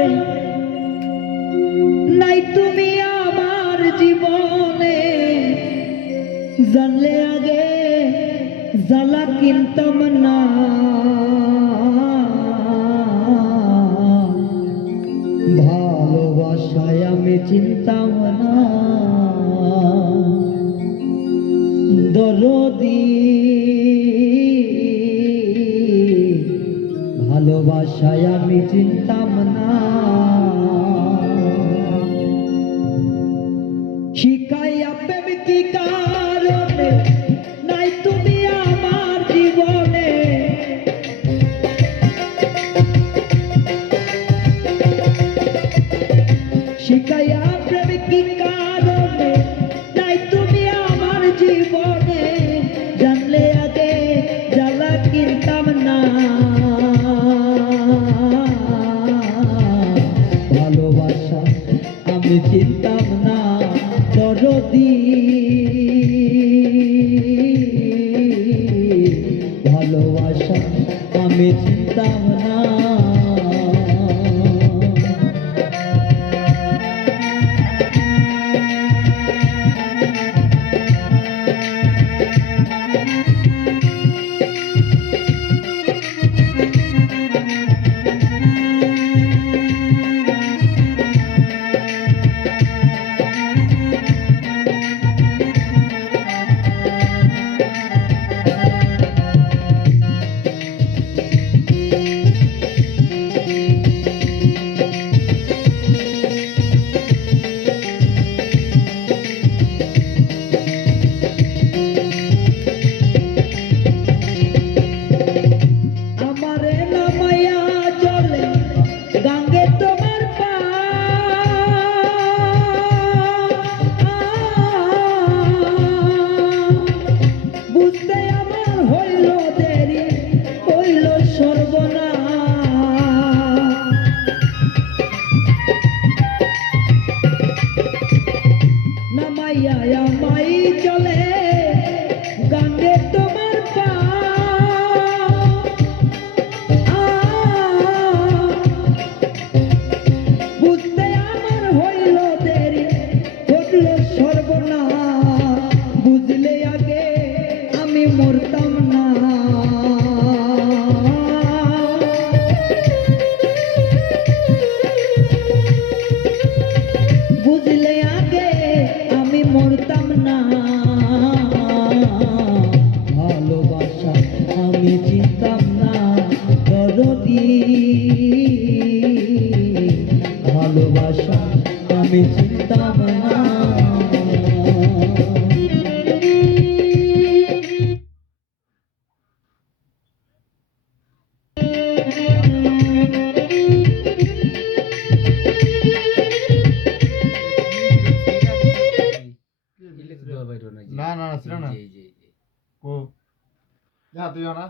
জীবনে নাই তুমি আমার জীবনে জানলে আগে জ্বালা কিনতাম না ভালোবাসায় আমি চিনতাম না দরদি ভালোবাসায় আমি চিনতাম না শিখাইয়া প্রেম কি কারণে নাই তুমি আমার জীবনে শিখাইয়া প্রেম কি কারণে নাই তুমি আমার জীবনে জানলে আগে জ্বালা কিনতাম না ভালোবাসা আমি চিনতাম না দরদি ভালোবাসা আমি চিনতাম না মরতাম না বুঝলে আগে আমি মরতাম না ভালোবাসা আমি চিনতাম না দরদি ভালোবাসা আমি চিনতাম না না না ছিল না ও যা তুই না